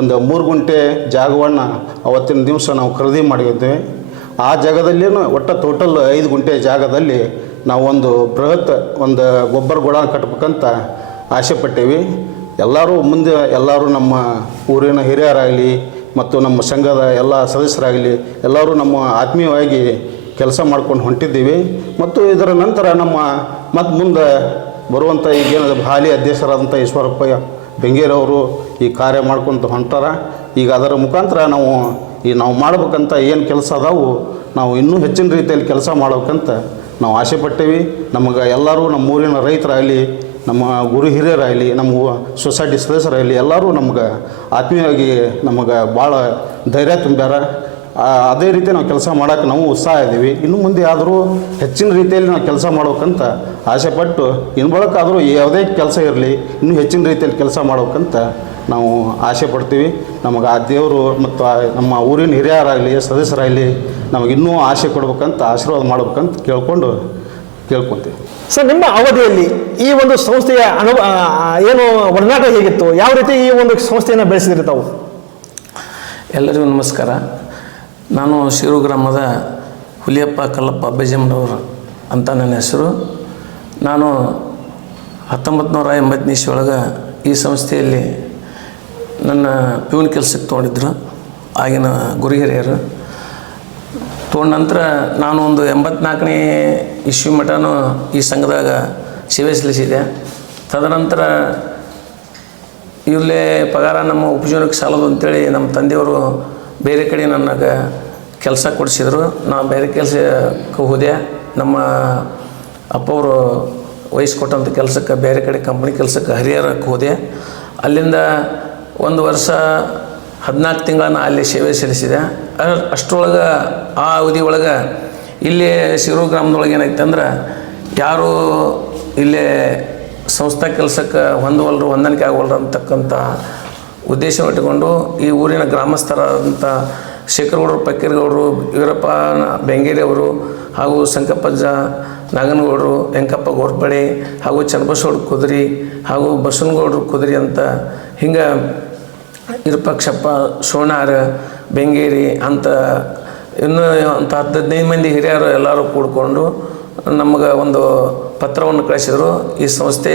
ಒಂದು 3 ಗುಂಟೆ ಜಾಗವನ್ನು ಅವತ್ತಿನ ದಿವಸ ನಾವು ಖರೀದಿ ಮಾಡಿದ್ದೇವೆ. ಆ ಜಾಗದಲ್ಲಿ ಒಟ್ಟು ಟೋಟಲ್ 5 ಗುಂಟೆ ಜಾಗದಲ್ಲಿ ನಾವು ಒಂದು ಬೃಹತ್ ಗೊಬ್ಬರ ಗೋಡಾನ್ ಕಟ್ಟಬೇಕಂತ ಆಸೆ ಪಟ್ಟೇವಿ. ಎಲ್ಲರೂ ನಮ್ಮ ಊರಿನ ಹಿರಿಯರಾಗಲಿ ಮತ್ತು ನಮ್ಮ ಸಂಘದ ಎಲ್ಲ ಸದಸ್ಯರಾಗಲಿ ಎಲ್ಲರೂ ನಮ್ಮ ಆತ್ಮೀಯವಾಗಿ ಕೆಲಸ ಮಾಡ್ಕೊಂಡು ಹೊಂಟಿದ್ದೀವಿ. ಮತ್ತು ಇದರ ನಂತರ ಮತ್ತು ಮುಂದೆ ಬರುವಂಥ ಈಗೇನು ಹಾಲಿ ಅಧ್ಯಕ್ಷರಾದಂಥ ಈಶ್ವರಪ್ಪ ಬೆಂಗೇರವರು ಈ ಕಾರ್ಯ ಮಾಡ್ಕೊತ ಹೊಂಟಾರ. ಈಗ ಅದರ ಮುಖಾಂತರ ನಾವು ಮಾಡ್ಬೇಕಂತ ಏನು ಕೆಲಸ ಅದಾವು ನಾವು ಇನ್ನೂ ಹೆಚ್ಚಿನ ರೀತಿಯಲ್ಲಿ ಕೆಲಸ ಮಾಡ್ಬೇಕಂತ ನಾವು ಆಸೆ ಪಟ್ಟೇವಿ. ನಮಗೆ ಎಲ್ಲರೂ ನಮ್ಮ ಊರಿನ ರೈತರಾಗಲಿ, ನಮ್ಮ ಗುರು ಹಿರಿಯರಾಗಲಿ, ನಮ್ಮ ಸೊಸೈಟಿ ಸದಸ್ಯರಾಗಲಿ ಎಲ್ಲರೂ ನಮ್ಗೆ ಆತ್ಮೀಯವಾಗಿ ನಮಗೆ ಭಾಳ ಧೈರ್ಯ ತುಂಬ್ಯಾರ. ಅದೇ ರೀತಿ ನಾವು ಕೆಲಸ ಮಾಡೋಕ್ಕೆ ನಾವು ಉತ್ಸಾಹ ಇದ್ದೀವಿ. ಇನ್ನು ಮುಂದೆ ಆದರೂ ಹೆಚ್ಚಿನ ರೀತಿಯಲ್ಲಿ ನಾವು ಕೆಲಸ ಮಾಡ್ಬೇಕಂತ ಆಸೆ ಪಟ್ಟು ಇನ್ನು ಬಳಕಾದರೂ ಯಾವುದೇ ಕೆಲಸ ಇರಲಿ ಇನ್ನೂ ಹೆಚ್ಚಿನ ರೀತಿಯಲ್ಲಿ ಕೆಲಸ ಮಾಡ್ಬೇಕಂತ ನಾವು ಆಸೆ ಪಡ್ತೀವಿ. ನಮಗೆ ಆ ದೇವರು ಮತ್ತು ನಮ್ಮ ಊರಿನ ಹಿರಿಯರಾಗಲಿ ಸದಸ್ಯರಾಗಲಿ ನಮಗೆ ಇನ್ನೂ ಆಸೆ ಕೊಡ್ಬೇಕಂತ ಆಶೀರ್ವಾದ ಮಾಡ್ಬೇಕಂತ ಕೇಳ್ಕೊತೀವಿ. ಸರ್, ನಿಮ್ಮ ಅವಧಿಯಲ್ಲಿ ಈ ಒಂದು ಸಂಸ್ಥೆಯ ಏನು ಒಡನಾಟ ಹೇಗಿತ್ತು? ಯಾವ ರೀತಿ ಈ ಒಂದು ಸಂಸ್ಥೆಯನ್ನು ಬೆಳೆಸಿದ್ರಿ ತಾವು? ಎಲ್ಲರಿಗೂ ನಮಸ್ಕಾರ. ನಾನು ಶಿರು ಗ್ರಾಮದ ಹುಲಿಯಪ್ಪ ಕಲ್ಲಪ್ಪ ಅಬ್ಬೆಜಮ್ಮನವರು ಅಂತ ನನ್ನ ಹೆಸರು. ನಾನು 1980ನೇ ಇಸ್ವಿಯೊಳಗೆ ಈ ಸಂಸ್ಥೆಯಲ್ಲಿ ನನ್ನ ಪ್ಯೂನ್ ಕೆಲಸಕ್ಕೆ ತೊಗೊಂಡಿದ್ರು ಆಗಿನ ಗುರು ಹಿರಿಯರು. ತೊಗೊಂಡ ನಂತರ ನಾನು ಒಂದು 84ನೇ ಇಸ್ವಿ ಮಟನೂ ಈ ಸಂಘದಾಗ ಸೇವೆ ಸಲ್ಲಿಸಿದೆ. ತದನಂತರ ಇಲ್ಲೇ ಪಗಾರ ನಮ್ಮ ಉಪಜೀವನಕ್ಕೆ ಸಾಲದು ಅಂತೇಳಿ ನಮ್ಮ ತಂದೆಯವರು ಬೇರೆ ಕಡೆ ನನಗೆ ಕೆಲಸ ಕೊಡಿಸಿದ್ರು. ನಾನು ಬೇರೆ ಕೆಲಸಕ್ಕೆ ಹೋದೆ. ನಮ್ಮ ಅಪ್ಪವರು ವಹಿಸ್ಕೊಟ್ಟಂಥ ಕೆಲಸಕ್ಕೆ ಬೇರೆ ಕಡೆ ಕಂಪ್ನಿ ಕೆಲಸಕ್ಕೆ ಹರಿಹರಕ್ಕೆ ಹೋದೆ. ಅಲ್ಲಿಂದ 1 ವರ್ಷ 14 ತಿಂಗಳನ್ನ ಅಲ್ಲಿ ಸೇವೆ ಸಲ್ಲಿಸಿದೆ. ಅಷ್ಟರೊಳಗೆ ಆ ಅವಧಿ ಒಳಗೆ ಇಲ್ಲಿ ಶಿರು ಗ್ರಾಮದೊಳಗೆ ಏನಾಯ್ತು ಅಂದ್ರೆ, ಯಾರು ಇಲ್ಲೇ ಸಂಸ್ಥಾ ಕೆಲಸಕ್ಕೆ ಹೊಂದಾಣಿಕೆ ಆಗವಲ್ರು ಅಂತಕ್ಕಂಥ ಉದ್ದೇಶ ಇಟ್ಟುಕೊಂಡು ಈ ಊರಿನ ಗ್ರಾಮಸ್ಥರಾದಂಥ ಶೇಖರಗೌಡರು, ಪಕ್ಕೀರಗೌಡರು, ವೀರಪ್ಪ ಬೆಂಗೇರಿ ಅವರು ಹಾಗೂ ಸಂಕಪ್ಪಜ್ಜ ನಾಗನಗೌಡರು, ವೆಂಕಪ್ಪ ಗೋರ್ಪಡೆ ಹಾಗೂ ಚನ್ನಬಸವಗೌಡ ಕುದುರಿ ಹಾಗೂ ಬಸವನಗೌಡರು ಕುದುರಿ ಅಂತ ಹಿಂಗೆ ಇರುಪಕ್ಷಪ್ಪ ಸೋಣಾರ ಬೆಂಗೇರಿ ಅಂತ ಇನ್ನೂ ಅಂತ 10-15 ಮಂದಿ ಹಿರಿಯರು ಎಲ್ಲರೂ ಕೂಡಿಕೊಂಡು ನಮಗೆ ಒಂದು ಪತ್ರವನ್ನು ಕಳಿಸಿದರು. ಈ ಸಂಸ್ಥೆ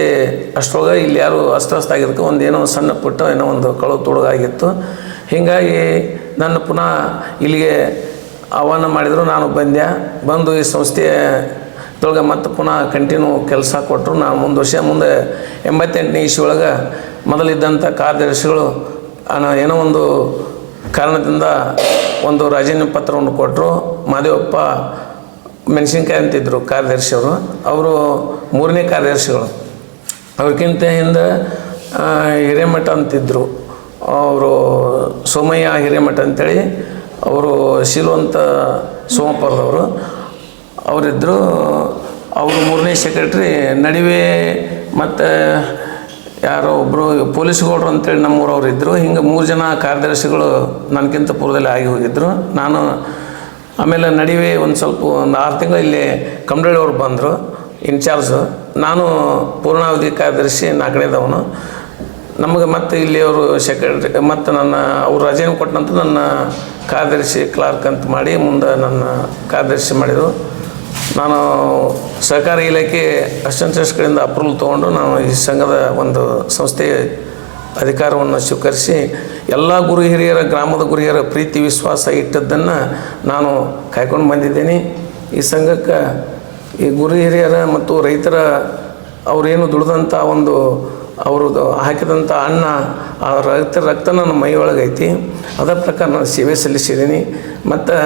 ಅಷ್ಟರೊಳಗೆ ಇಲ್ಲಿ ಯಾರು ಅಸ್ತವ್ಯಸ್ತ ಆಗಿದ್ದಕ್ಕೆ ಒಂದು ಏನೋ ಸಣ್ಣ ಪುಟ್ಟ ಏನೋ ಒಂದು ಕಳವು ತೊಡಗಾಗಿತ್ತು. ಹೀಗಾಗಿ ನನ್ನ ಪುನಃ ಇಲ್ಲಿಗೆ ಆಹ್ವಾನ ಮಾಡಿದರು. ನಾನು ಬಂದು ಈ ಸಂಸ್ಥೆಯೊಳಗೆ ಮತ್ತೆ ಪುನಃ ಕಂಟಿನ್ಯೂ ಕೆಲಸ ಕೊಟ್ಟರು. ನಾನು ಮುಂದೆ 88ನೇ ಇಸ್ವಿ ಒಳಗೆ ಮೊದಲಿದ್ದಂಥ ಕಾರ್ಯದರ್ಶಿಗಳು ಏನೋ ಒಂದು ಕಾರಣದಿಂದ ಒಂದು ರಾಜೀನಾಮೆ ಪತ್ರವನ್ನು ಕೊಟ್ಟರು. ಮಾದೇವಪ್ಪ ಮೆಣಸಿನ್ಕಾಯಿ ಅಂತಿದ್ದರು ಕಾರ್ಯದರ್ಶಿಯವರು. ಅವರು 3ನೇ ಕಾರ್ಯದರ್ಶಿಗಳು. ಅವ್ರಿಗಿಂತ ಹಿಂದೆ ಹಿರೇಮಠ ಅಂತಿದ್ದರು, ಅವರು ಸೋಮಯ್ಯ ಹಿರೇಮಠ ಅಂತೇಳಿ, ಅವರು ಶೀಲವಂತ ಸೋಮಪುರದವರು ಅವರಿದ್ದರು. ಅವರು 3ನೇ ಸೆಕ್ರೆಟ್ರಿ. ನಡುವೆ ಮತ್ತು ಯಾರೋ ಒಬ್ಬರು ಪೊಲೀಸ್ಗೌಡರು ಅಂತೇಳಿ ನಮ್ಮೂರವ್ರು ಇದ್ದರು. ಹಿಂಗೆ 3 ಜನ ಕಾರ್ಯದರ್ಶಿಗಳು ನನಗಿಂತ ಪೂರ್ವದಲ್ಲಿ ಆಗಿ ಹೋಗಿದ್ದರು. ನಾನು ಆಮೇಲೆ ನಡುವೆ ಒಂದು 6 ತಿಂಗಳು ಇಲ್ಲಿ ಕಮಡಳ್ಳಿಯವ್ರು ಬಂದರು ಇನ್ಚಾರ್ಜು. ನಾನು ಪೂರ್ಣಾವಧಿ ಕಾರ್ಯದರ್ಶಿ 4ನೇದವನು. ನಮಗೆ ಮತ್ತು ಇಲ್ಲಿ ಅವರು ಸೆಕ್ರೆಟ್ರಿ ಮತ್ತು ಅವ್ರು ರಜೆಯನ್ನು ಕೊಟ್ಟ ನಂತರ ನನ್ನ ಕಾರ್ಯದರ್ಶಿ ಕ್ಲಾರ್ಕ್ ಅಂತ ಮಾಡಿ ಮುಂದೆ ನನ್ನ ಕಾರ್ಯದರ್ಶಿ ಮಾಡಿದರು. ನಾನು ಸಹಕಾರಿ ಇಲಾಖೆ ಅಸಿಸ್ಟೆಂಟ್ ಕಡೆಯಿಂದ ಅಪ್ರೂವಲ್ ತೊಗೊಂಡು ನಾನು ಈ ಸಂಘದ ಒಂದು ಸಂಸ್ಥೆ ಅಧಿಕಾರವನ್ನು ಸ್ವೀಕರಿಸಿ ಎಲ್ಲ ಗುರು ಹಿರಿಯರ, ಗ್ರಾಮದ ಗುರು ಹಿರಿಯರ ಪ್ರೀತಿ ವಿಶ್ವಾಸ ಇಟ್ಟದ್ದನ್ನು ನಾನು ಕಾಯ್ಕೊಂಡು ಬಂದಿದ್ದೇನೆ. ಈ ಸಂಘಕ್ಕೆ ಈ ಗುರು ಹಿರಿಯರ ಮತ್ತು ರೈತರ ಅವರೇನು ದುಡಿದಂಥ ಒಂದು ಅವ್ರದ್ದು ಹಾಕಿದಂಥ ಅನ್ನ, ಆ ರಕ್ತ ನನ್ನ ಮೈಯೊಳಗೈತಿ. ಅದರ ಪ್ರಕಾರ ನಾನು ಸೇವೆ ಸಲ್ಲಿಸಿದ್ದೀನಿ. ಮತ್ತು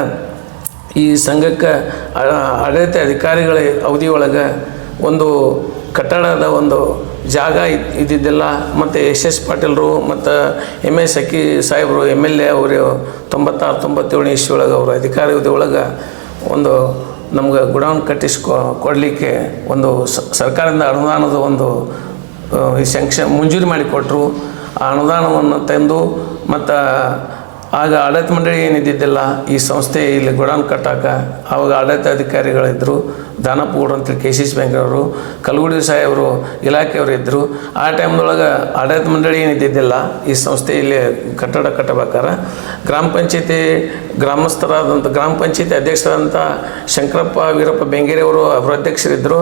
ಈ ಸಂಘಕ್ಕೆ ಆಡಳಿತ ಅಧಿಕಾರಿಗಳ ಅವಧಿಯೊಳಗೆ ಒಂದು ಕಟ್ಟಡದ ಒಂದು ಜಾಗ ಇದ್ದಿದ್ದಿಲ್ಲ. ಮತ್ತು SS ಪಾಟೀಲರು ಮತ್ತು MS ಅಕ್ಕಿ ಸಾಹೇಬರು MLA ಅವರು 96-97ನೇ ಇಸ್ವಿ ಒಳಗೆ ಅವರು ಅಧಿಕಾರಿ ಅವಧಿ ಒಳಗೆ ಒಂದು ನಮ್ಗೆ ಗುಡೌನ್ ಕೊಡಲಿಕ್ಕೆ ಒಂದು ಸರ್ಕಾರದಿಂದ ಅನುದಾನದ ಒಂದು ಮಂಜೂರಿ ಮಾಡಿಕೊಟ್ರು. ಆ ಅನುದಾನವನ್ನು ತಂದು ಮತ್ತು ಆಗ ಆಡಳಿತ ಮಂಡಳಿ ಏನಿದ್ದಿದ್ದಿಲ್ಲ ಈ ಸಂಸ್ಥೆ ಇಲ್ಲಿ ಗೋಡೌನ್ ಕಟ್ಟಾಕ. ಆವಾಗ ಆಡಳಿತ ಅಧಿಕಾರಿಗಳಿದ್ದರು, ದಾನಪ್ಪಗೌಡ್ರು ಅಂತೇಳಿ KCC ಬ್ಯಾಂಕ್ನವರು, ಕಲ್ಗುಡಿ ಸಾಹೇಬರು ಇಲಾಖೆಯವರು ಇದ್ದರು. ಆ ಟೈಮ್ದೊಳಗೆ ಆಡಳಿತ ಮಂಡಳಿ ಏನಿದ್ದಿದ್ದಿಲ್ಲ ಈ ಸಂಸ್ಥೆ ಇಲ್ಲಿ ಕಟ್ಟಡ ಕಟ್ಟಬೇಕಾರೆ ಗ್ರಾಮ ಪಂಚಾಯತಿ ಗ್ರಾಮಸ್ಥರಾದಂಥ ಗ್ರಾಮ ಪಂಚಾಯತಿ ಅಧ್ಯಕ್ಷರಾದಂಥ ಶಂಕರಪ್ಪ ವೀರಪ್ಪ ಬೆಂಗೇರಿ ಅವರು ಅಧ್ಯಕ್ಷರಿದ್ದರು.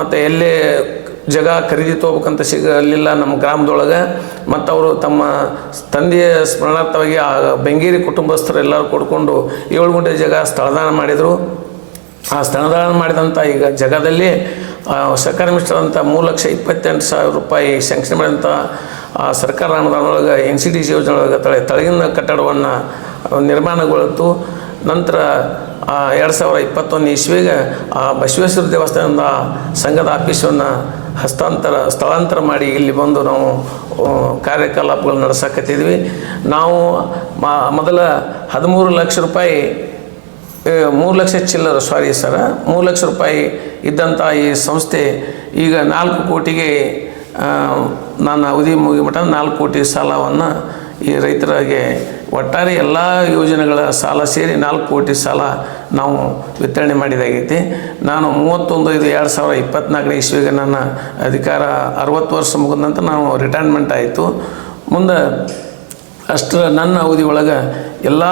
ಮತ್ತು ಎಲ್ಲೇ ಜಾಗ ಖರೀದಿ ತೊಗೋಬೇಕಂತ ಸಿಗಲಿಲ್ಲ ನಮ್ಮ ಗ್ರಾಮದೊಳಗೆ. ಮತ್ತು ಅವರು ತಮ್ಮ ತಂದೆಯ ಸ್ಮರಣಾರ್ಥವಾಗಿ ಆ ಬೆಂಗೇರಿ ಕುಟುಂಬಸ್ಥರು ಎಲ್ಲರೂ ಕೊಡ್ಕೊಂಡು 7 ಗುಂಟೆ ಜಾಗ ಸ್ಥಳದಾನ ಮಾಡಿದರು. ಆ ಸ್ಥಳದಾನ ಮಾಡಿದಂಥ ಈಗ ಜಾಗದಲ್ಲಿ ಸರ್ಕಾರಿ ಮಿನಿಸ್ಟರ್ 3,28,000 ರೂಪಾಯಿ ಸ್ಯಾಂಕ್ಷನ್ ಮಾಡಿದಂಥ ಆ ಸರ್ಕಾರ ಅನುದಾನದೊಳಗೆ NCDC ಯೋಜನೆ ಒಳಗೆ ತಳಗಿನ ಕಟ್ಟಡವನ್ನು ನಿರ್ಮಾಣಗೊಳ್ತು. ನಂತರ 2021 ಇಸ್ವಿಗೆ ಆ ಬಸವೇಶ್ವರ ದೇವಸ್ಥಾನದ ಸಂಘದ ಆಫೀಸನ್ನು ಸ್ಥಳಾಂತರ ಮಾಡಿ ಇಲ್ಲಿ ಬಂದು ನಾವು ಕಾರ್ಯಕಲಾಪಗಳು ನಡೆಸಕತ್ತಿದ್ವಿ. ನಾವು ಮೊದಲ 13 ಲಕ್ಷ ರೂಪಾಯಿ 3 ಲಕ್ಷ ಚಿಲ್ಲರ 3 ಲಕ್ಷ ರೂಪಾಯಿ ಇದ್ದಂಥ ಈ ಸಂಸ್ಥೆ ಈಗ 4 ಕೋಟಿಗೆ ನಾನು ಅವಧಿ ಮುಗಿಮಟ್ಟ 4 ಕೋಟಿ ಸಾಲವನ್ನು ಈ ರೈತರಿಗೆ ಒಟ್ಟಾರೆ ಎಲ್ಲ ಯೋಜನೆಗಳ ಸಾಲ ಸೇರಿ 4 ಕೋಟಿ ಸಾಲ ನಾವು ವಿತರಣೆ ಮಾಡಿದಾಗೈತಿ. ನಾನು 31/5/2024 ಇಸ್ವಿಗೆ ನನ್ನ ಅಧಿಕಾರ 60 ವರ್ಷ ಮುಗಿದ ನಂತರ ನಾವು ರಿಟೈರ್ಮೆಂಟ್ ಆಯಿತು. ಮುಂದೆ ಅಷ್ಟರ ನನ್ನ ಅವಧಿ ಒಳಗೆ ಎಲ್ಲ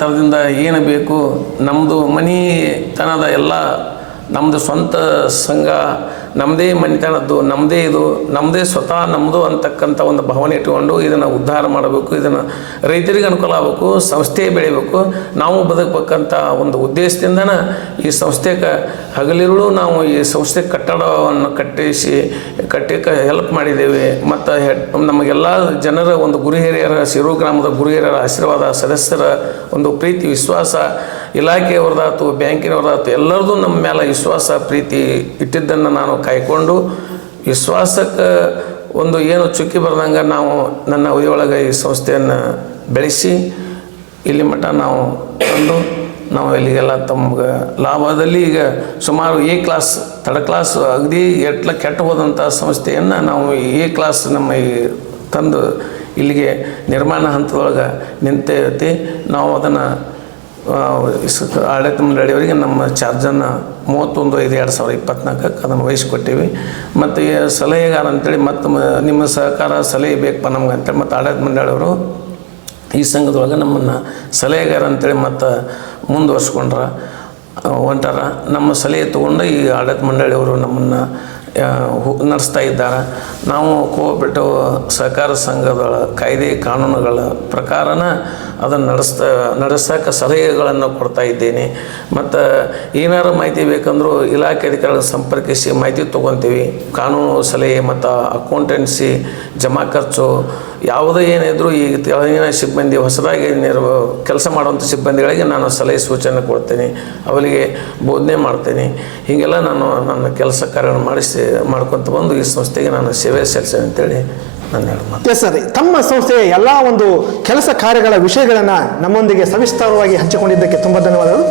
ಥರದಿಂದ ಏನು ಬೇಕು ನಮ್ಮದು ಮನಿತನದ ಎಲ್ಲ ನಮ್ಮದು ಸ್ವಂತ ಸಂಘ, ನಮ್ಮದೇ ಮನೆತನದ್ದು, ನಮ್ಮದೇ ಇದು, ನಮ್ಮದೇ ಸ್ವತಃ ನಮ್ಮದು ಅಂತಕ್ಕಂಥ ಒಂದು ಭಾವನೆ ಇಟ್ಟುಕೊಂಡು ಇದನ್ನು ಉದ್ಧಾರ ಮಾಡಬೇಕು, ಇದನ್ನು ರೈತರಿಗೆ ಅನುಕೂಲ ಆಗಬೇಕು, ಸಂಸ್ಥೆ ಬೆಳಿಬೇಕು, ನಾವು ಬದುಕಬೇಕಂತ ಒಂದು ಉದ್ದೇಶದಿಂದನೇ ಈ ಸಂಸ್ಥೆಗೆ ಹಗಲಿರುಳು ನಾವು ಈ ಸಂಸ್ಥೆ ಕಟ್ಟಡವನ್ನು ಕಟ್ಟಕ್ಕೆ ಹೆಲ್ಪ್ ಮಾಡಿದ್ದೇವೆ. ಮತ್ತು ನಮಗೆಲ್ಲ ಜನರ ಒಂದು ಗುರು ಹಿರಿಯರ, ಶಿರು ಗ್ರಾಮದ ಗುರು ಹಿರಿಯರ ಆಶೀರ್ವಾದ, ಸದಸ್ಯರ ಒಂದು ಪ್ರೀತಿ ವಿಶ್ವಾಸ, ಇಲಾಖೆಯವ್ರದ್ದಾತು, ಬ್ಯಾಂಕಿನವ್ರದ್ದಾತು, ಎಲ್ಲರದು ನಮ್ಮ ಮೇಲೆ ವಿಶ್ವಾಸ ಪ್ರೀತಿ ಇಟ್ಟಿದ್ದನ್ನು ನಾನು ಕಾಯ್ಕೊಂಡು ವಿಶ್ವಾಸಕ್ಕೆ ಒಂದು ಏನು ಚುಕ್ಕಿ ಬರ್ದಂಗೆ ನಾವು ನನ್ನ ಅವಧಿಯೊಳಗೆ ಈ ಸಂಸ್ಥೆಯನ್ನು ಬೆಳೆಸಿ ಇಲ್ಲಿ ಮಟ್ಟ ನಾವು ತಂದು ನಾವು ಇಲ್ಲಿಗೆಲ್ಲ ತಮ್ಗೆ ಲಾಭದಲ್ಲಿ ಈಗ ಸುಮಾರು ಎ ಕ್ಲಾಸ್, ಥರ್ಡ್ ಕ್ಲಾಸ್ ಅಗದಿ ಕೆಟ್ಟು ಹೋದಂಥ ಸಂಸ್ಥೆಯನ್ನು ನಾವು ಎ ಕ್ಲಾಸ್ ನಮ್ಮ ಈ ತಂದು ಇಲ್ಲಿಗೆ ನಿರ್ಮಾಣ ಹಂತದೊಳಗೆ ನಿಂತೈತಿ. ನಾವು ಅದನ್ನು ಆಡಳಿತ ಮಂಡಳಿಯವರಿಗೆ ನಮ್ಮ ಚಾರ್ಜನ್ನು 31/5/2024 ಅದನ್ನು ವಹಿಸಿಕೊಟ್ಟೀವಿ. ಮತ್ತು ಸಲಹೆಗಾರ ಅಂತೇಳಿ ಮತ್ತು ನಿಮ್ಮ ಸಹಕಾರ ಸಲಹೆ ಬೇಕಪ್ಪ ನಮ್ಗೆ ಅಂತೇಳಿ ಮತ್ತು ಆಡಳಿತ ಮಂಡಳಿಯವರು ಈ ಸಂಘದೊಳಗೆ ನಮ್ಮನ್ನು ಸಲಹೆಗಾರ ಅಂತೇಳಿ ಮತ್ತು ಹೊಂಟಾರ. ನಮ್ಮ ಸಲಹೆ ತೊಗೊಂಡು ಈ ಆಡಳಿತ ಮಂಡಳಿಯವರು ನಮ್ಮನ್ನು ನಡೆಸ್ತಾ ಇದ್ದಾರೆ. ನಾವು ಕೋಆಪರೇಟಿವ್ ಸಹಕಾರ ಸಂಘದ ಕಾಯ್ದೆ ಕಾನೂನುಗಳ ಪ್ರಕಾರನ ಅದನ್ನು ನಡೆಸೋಕೆ ಸಲಹೆಗಳನ್ನು ಕೊಡ್ತಾ ಇದ್ದೇನೆ. ಮತ್ತು ಏನಾರು ಮಾಹಿತಿ ಬೇಕಂದ್ರೂ ಇಲಾಖೆ ಅಧಿಕಾರಿಗಳನ್ನು ಸಂಪರ್ಕಿಸಿ ಮಾಹಿತಿ ತೊಗೊತೀವಿ. ಕಾನೂನು ಸಲಹೆ ಮತ್ತು ಅಕೌಂಟೆನ್ಸಿ, ಜಮಾ ಖರ್ಚು ಯಾವುದೇ ಏನಿದ್ರು ಈ ತೆಲಂಗಾಣ ಸಿಬ್ಬಂದಿ ಹೊಸದಾಗಿ ಕೆಲಸ ಮಾಡುವಂಥ ಸಿಬ್ಬಂದಿಗಳಿಗೆ ನಾನು ಸಲಹೆ ಸೂಚನೆ ಕೊಡ್ತೇನೆ, ಅವರಿಗೆ ಬೋಧನೆ ಮಾಡ್ತೇನೆ. ಹೀಗೆಲ್ಲ ನಾನು ನನ್ನ ಕೆಲಸ ಕಾರ್ಯವನ್ನು ಮಾಡ್ಕೊತ ಬಂದು ಈ ಸಂಸ್ಥೆಗೆ ನಾನು ಸೇವೆ ಸಲ್ಲಿಸ್ತೇನೆ ಅಂತೇಳಿ ನಾನು ಹೇಳ್ಬೋದು. ಎಸ್ ಸರ್, ತಮ್ಮ ಸಂಸ್ಥೆಯ ಎಲ್ಲ ಒಂದು ಕೆಲಸ ಕಾರ್ಯಗಳ ವಿಷಯಗಳನ್ನು ನಮ್ಮೊಂದಿಗೆ ಸವಿಸ್ತಾರವಾಗಿ ಹಂಚಿಕೊಂಡಿದ್ದಕ್ಕೆ ತುಂಬ ಧನ್ಯವಾದಗಳು.